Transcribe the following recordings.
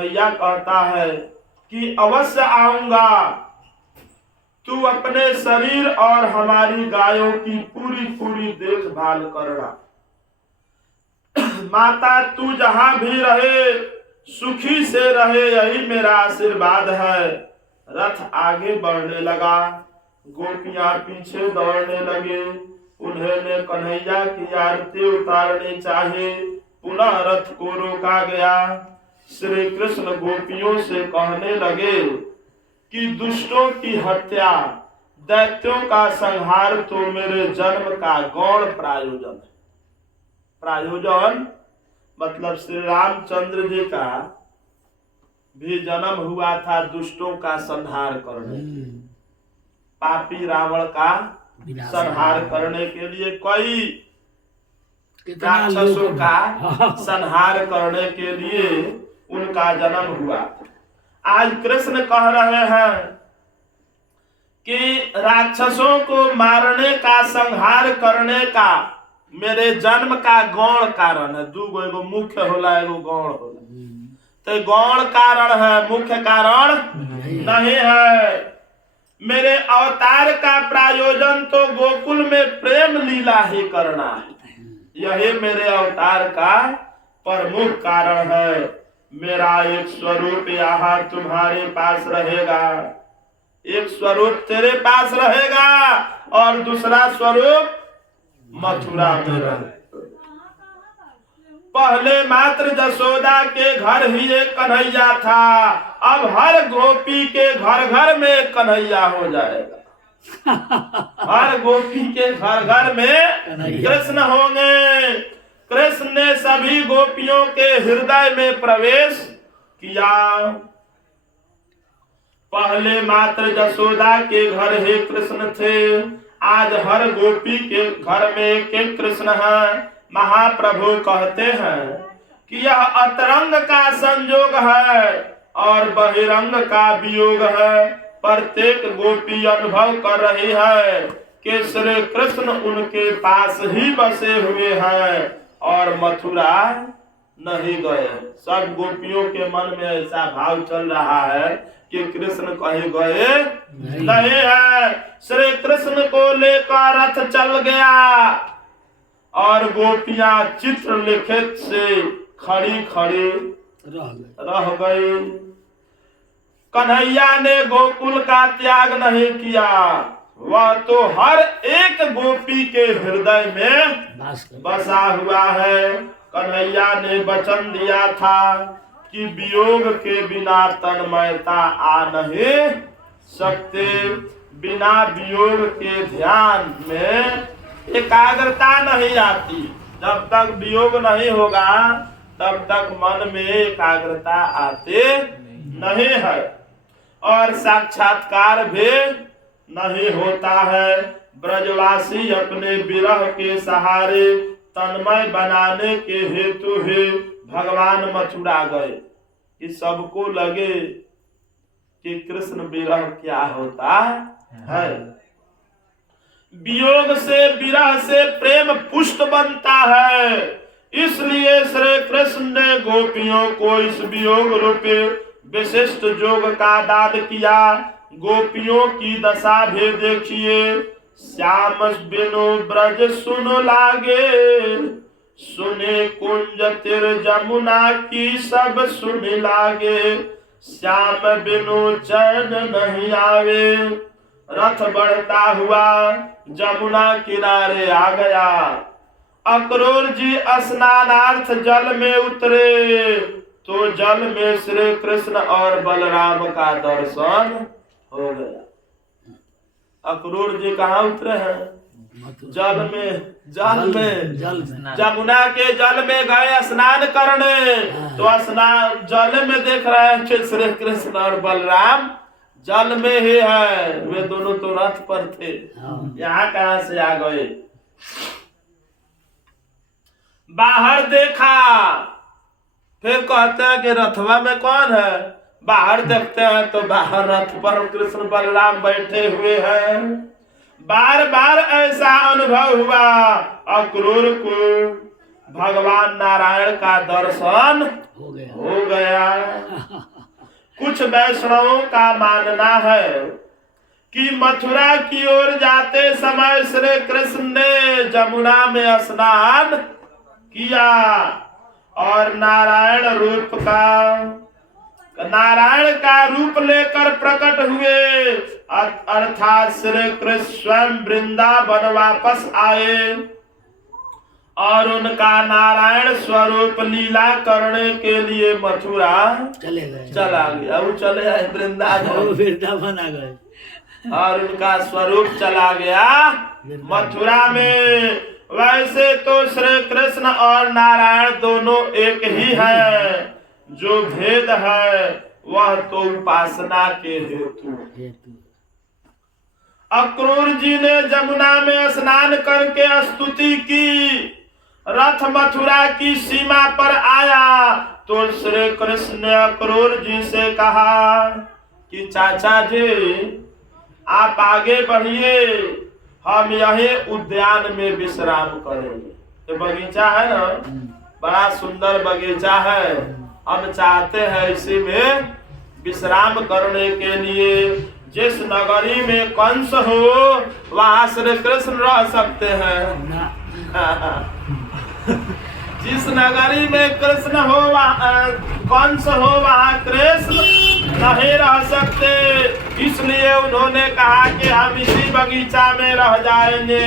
कन्हैया कहता है कि अवश्य आऊंगा, तू अपने शरीर और हमारी गायों की पूरी पूरी देखभाल करना। माता तू जहां भी रहे सुखी से रहे, यही मेरा आशीर्वाद है। रथ आगे बढ़ने लगा, गोपियां पीछे दौड़ने लगे। उन्होंने कन्हैया की आरती उतारनी चाहे, पुनः रथ को रोका गया। श्री कृष्ण गोपियों से कहने लगे कि दुष्टों की हत्या, दैत्यों का संहार तो मेरे जन्म का गौण प्रायोजन है। प्रायोजन मतलब श्री रामचंद्र जी का भी जन्म हुआ था दुष्टों का संहार करने, पापी रावण का संहार करने के लिए, कई राक्षसों का संहार करने के लिए उनका जन्म हुआ। आज कृष्ण कह रहे हैं कि राक्षसों को मारने का, संहार करने का मेरे जन्म का गौण कारण है। दूगो, एगो मुख्य होला, एगो गौण होला। तो गौण कारण है, मुख्य कारण नहीं है। मेरे अवतार का प्रायोजन तो गोकुल में प्रेम लीला ही करना है, यही मेरे अवतार का प्रमुख कारण है। मेरा एक स्वरूप यहाँ तुम्हारे पास रहेगा, एक स्वरूप तेरे पास रहेगा और दूसरा स्वरूप मथुरा में रहेगा। पहले मात्र जसोदा के घर ही एक कन्हैया था, अब हर गोपी के घर घर में कन्हैया हो जाएगा। हर गोपी के घर घर में कृष्ण होंगे। कृष्ण ने सभी गोपियों के हृदय में प्रवेश किया। पहले मात्र जसोदा के घर ही कृष्ण थे, आज हर गोपी के घर में के कृष्ण है। महाप्रभु कहते हैं कि यह अतरंग का संयोग है और बहिरंग का वियोग है। प्रत्येक गोपी अनुभव कर रही है कि श्री कृष्ण उनके पास ही बसे हुए हैं और मथुरा नहीं गए। सब गोपियों के मन में ऐसा भाव चल रहा है कि कृष्ण कहीं गए नहीं है। श्री कृष्ण को लेकर रथ चल गया और गोपियां चित्रलिखित से खड़ी खड़ी रह गई। कन्हैया ने गोकुल का त्याग नहीं किया, वह तो हर एक गोपी के हृदय में बसा हुआ है। कन्हैया ने वचन दिया था कि वियोग के बिना तन्मयता आ नहीं सकते, बिना वियोग के ध्यान में एकाग्रता नहीं आती। जब तक वियोग नहीं होगा तब तक मन में एकाग्रता आते नहीं है और साक्षात्कार भी नहीं होता है। ब्रजवासी अपने विरह के सहारे तन्मय बनाने के हेतु ही भगवान मथुरा गए कि सबको लगे कि कृष्ण विरह क्या होता है। वियोग से, विरह से प्रेम पुष्ट बनता है। इसलिए श्री कृष्ण ने गोपियों को इस वियोग रूपी विशिष्ट योग का दान किया। गोपियों की दशा भी देखिए। श्याम बिनु ब्रज सुन लागे, सुने कुंज तिर जमुना की सब सुन लागे। श्याम बिनु चैन नहीं आवे, रथ बढ़ता हुआ जमुना किनारे आ गया। अक्रूर जी स्नानार्थ जल में उतरे तो जल में श्री कृष्ण और बलराम का दर्शन हो गया। अक्रूर जी कहाँ उतरे हैं? जल में जमुना के जल में गए स्नान करने, तो स्नान जल में देख रहे हैं कि श्री कृष्ण और बलराम जल में ही है। वे दोनों तो रथ पर थे, यहाँ कहाँ से आ गए? बाहर देखा, फिर कहते हैं कि रथवा में कौन है? बाहर देखते हैं तो बाहर रथ पर कृष्ण बलराम बैठे हुए हैं। बार बार ऐसा अनुभव हुआ अक्रूर को। भगवान नारायण का दर्शन हो गया। कुछ वैष्णवों का मानना है कि मथुरा की ओर जाते समय श्री कृष्ण ने जमुना में स्नान किया और नारायण का रूप लेकर प्रकट हुए, अर्थात श्री कृष्ण स्वयं वृंदावन वापस आए और उनका नारायण स्वरूप लीला करने के लिए मथुरा चला गया। वो चले आए वृंदावन आ गए और उनका स्वरूप चला गया मथुरा में। वैसे तो श्री कृष्ण और नारायण दोनों एक ही है, जो भेद है वह तो उपासना के हेतु। अक्रूर जी ने जमुना में स्नान करके स्तुति की। रथ मथुरा की सीमा पर आया तो श्री कृष्ण ने अक्रूर जी से कहा कि चाचा जी आप आगे बढ़िए, हम यही उद्यान में विश्राम करेंगे। ये बगीचा है ना, बड़ा सुंदर बगीचा है, हम चाहते हैं इसी में विश्राम करने के लिए। जिस नगरी में कंस हो वहाँ श्री कृष्ण रह सकते हैं। जिस नगरी में कृष्ण हो वहाँ कंस हो, वहाँ कृष्ण नहीं रह सकते। इसलिए उन्होंने कहा कि हम इसी बगीचा में रह जाएंगे।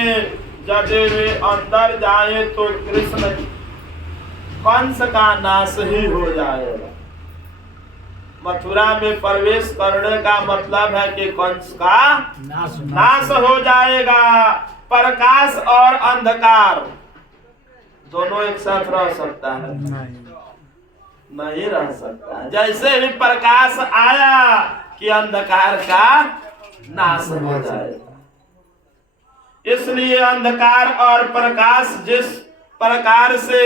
जब वे अंदर जाए तो कृष्ण कंस का नाश ही हो जाएगा। मथुरा में प्रवेश करने का मतलब है कि कंस का नाश हो जाएगा। प्रकाश और अंधकार दोनों एक साथ रह सकता है? नहीं रह सकता। जैसे ही प्रकाश आया कि अंधकार का नाश हो जाएगा। इसलिए अंधकार और प्रकाश जिस प्रकार से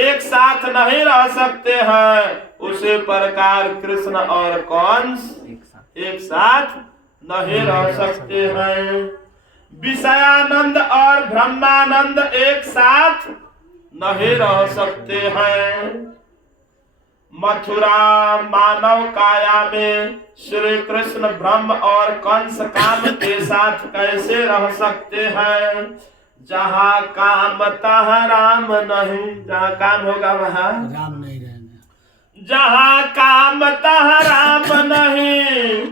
एक साथ नहीं रह सकते हैं, उसी प्रकार कृष्ण और कंस एक साथ नहीं रह सकते हैं। विषयानंद और ब्रह्मानंद एक साथ नहीं रह सकते हैं। मथुरा मानव काया में श्री कृष्ण ब्रह्म और कंस काम के साथ कैसे रह सकते हैं? जहाँ काम तहाँ राम नहीं। जहाँ काम होगा वहाँ राम नहीं रहना। जहाँ काम तहाँ राम नहीं,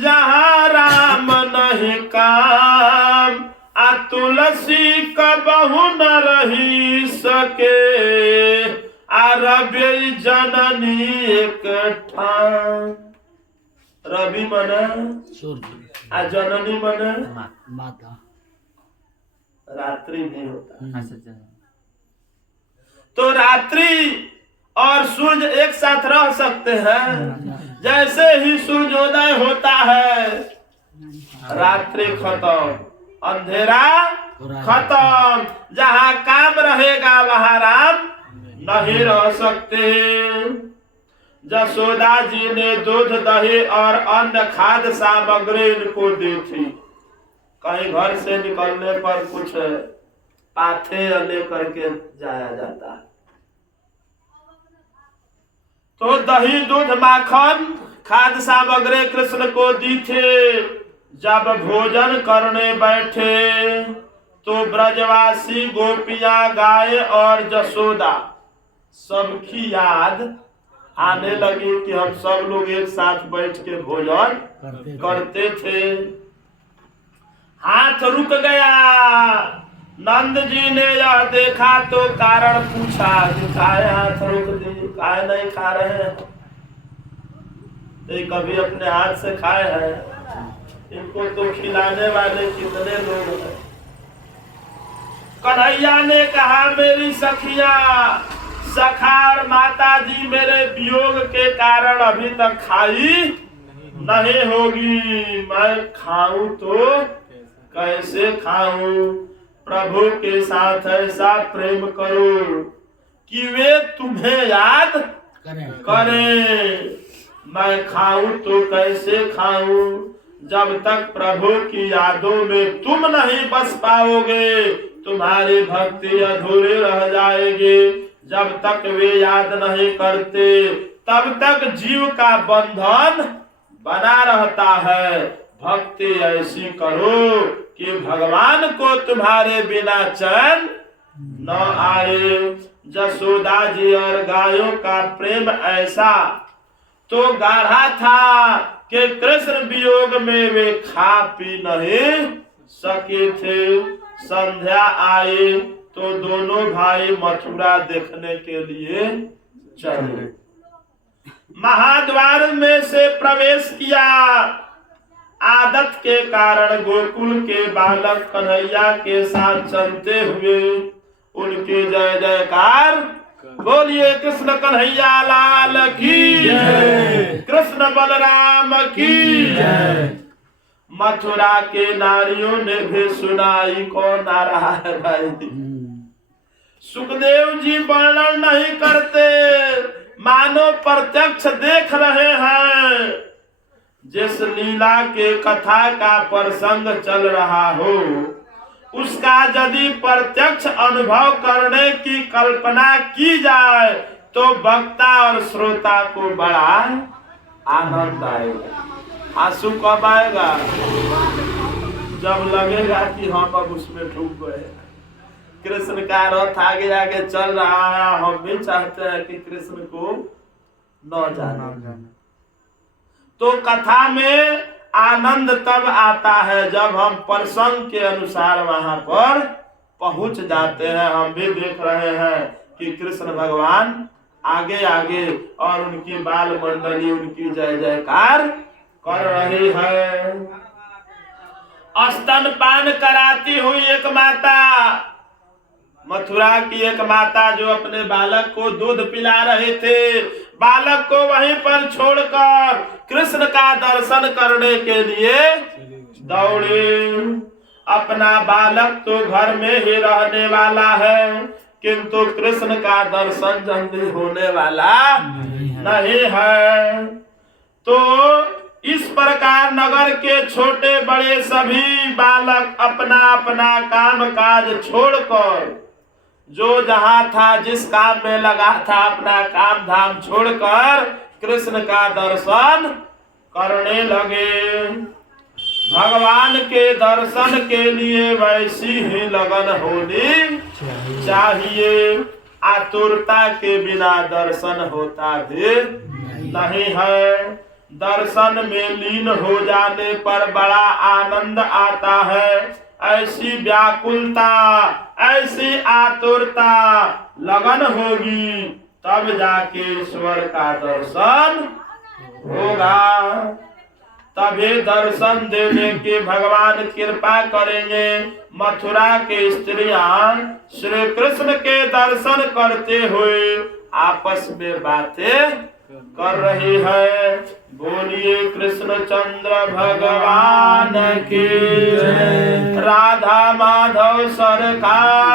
जहाँ राम नहीं काम, आ तुलसी कबहु न रही सके, आ रवि जननी एक ठाम। रवि मने आ जननी मने माता। रात्रि भी होता है। तो रात्रि और सूर्य एक साथ रह सकते हैं। जैसे ही सूर्योदय होता है रात्रि खत्म, अंधेरा खत्म। जहाँ काम रहेगा वहाँ राम नहीं रह सकते। जसोदा जी ने दूध दही और अन्य खाद्य सामग्री इनको दी थी। कहीं घर से निकलने पर कुछ पाथे लेकर के जाया जाता है, तो दही दूध माखन खाद्य सामग्री कृष्ण को दी थे। जब भोजन करने बैठे तो ब्रजवासी गोपियां, गाय और जसोदा सबकी याद आने लगी कि हम सब लोग एक साथ बैठ के भोजन करते थे। हाथ रुक गया। नंद जी ने यह देखा तो कारण पूछा कि खाए हाथ रुक दी, खाए नहीं खा रहे हैं? तो कभी अपने हाथ से खाए हैं? इनको तो खिलाने वाले कितने लोग हैं। कन्हैया ने कहा मेरी सखिया, सखार माता जी मेरे वियोग के कारण अभी तक खाई नहीं होगी। मैं खाऊं तो कैसे खाऊं? प्रभु के साथ ऐसा प्रेम करो कि वे तुम्हें याद करें। मैं खाऊं तो कैसे खाऊं? जब तक प्रभु की यादों में तुम नहीं बस पाओगे तुम्हारी भक्ति अधूरी रह जाएगी। जब तक वे याद नहीं करते तब तक जीव का बंधन बना रहता है। भक्ति ऐसी करो कि भगवान को तुम्हारे बिना चैन न आए। जसोदा जी और गायों का प्रेम ऐसा तो गाढ़ा था कि कृष्ण वियोग में वे खा पी नहीं सके थे। संध्या आई तो दोनों भाई मथुरा देखने के लिए चले। महाद्वार में से प्रवेश किया। आदत के कारण गोकुल के बालक कन्हैया के साथ चलते हुए उनके जय जयकार बोलिए। कृष्ण कन्हैया लाल की जय, कृष्ण बलराम की जय। मथुरा के नारियों ने भी सुनाई कौन आ रहा है भाई। सुखदेव जी वर्णन नहीं करते, मानो प्रत्यक्ष देख रहे हैं। जिस लीला के कथा का प्रसंग चल रहा हो उसका यदि प्रत्यक्ष अनुभव करने की कल्पना की जाए तो वक्ता और श्रोता को बड़ा आनंद आएगा। आंसू कब आएगा? जब लगेगा कि हम अब उसमें डूब गए। कृष्ण का रथ आगे आगे चल रहा है, हम भी चाहते हैं कि कृष्ण को न जाने। तो कथा में आनंद तब आता है जब हम प्रसंग के अनुसार वहां पर पहुंच जाते हैं। हम भी देख रहे हैं कि कृष्ण भगवान आगे आगे और उनकी बाल मंडली उनकी जय जयकार कर रही है। स्तनपान कराती हुई एक माता, मथुरा की एक माता जो अपने बालक को दूध पिला रहे थे, बालक को वहीं पर छोड़कर कृष्ण का दर्शन करने के लिए दौड़े। अपना बालक तो घर में ही रहने वाला है, किंतु कृष्ण का दर्शन जल्दी होने वाला नहीं है। तो इस प्रकार नगर के छोटे बड़े सभी बालक अपना अपना काम काज छोड़कर, जो जहां था जिस काम में लगा था, अपना काम धाम छोड़कर कृष्ण का दर्शन करने लगे। भगवान के दर्शन के लिए वैसी ही लगन होनी चाहिए। आतुरता के बिना दर्शन होता भी नहीं है। दर्शन में लीन हो जाने पर बड़ा आनंद आता है। ऐसी व्याकुलता, ऐसी आतुरता लगन होगी तब जाके ईश्वर का दर्शन होगा। तभी दर्शन देने के भगवान कृपा करेंगे। मथुरा के स्त्रियां श्री कृष्ण के दर्शन करते हुए आपस में बातें कर रही है। बोलिए कृष्ण चंद्र भगवान की जय, राधा माधव सरकार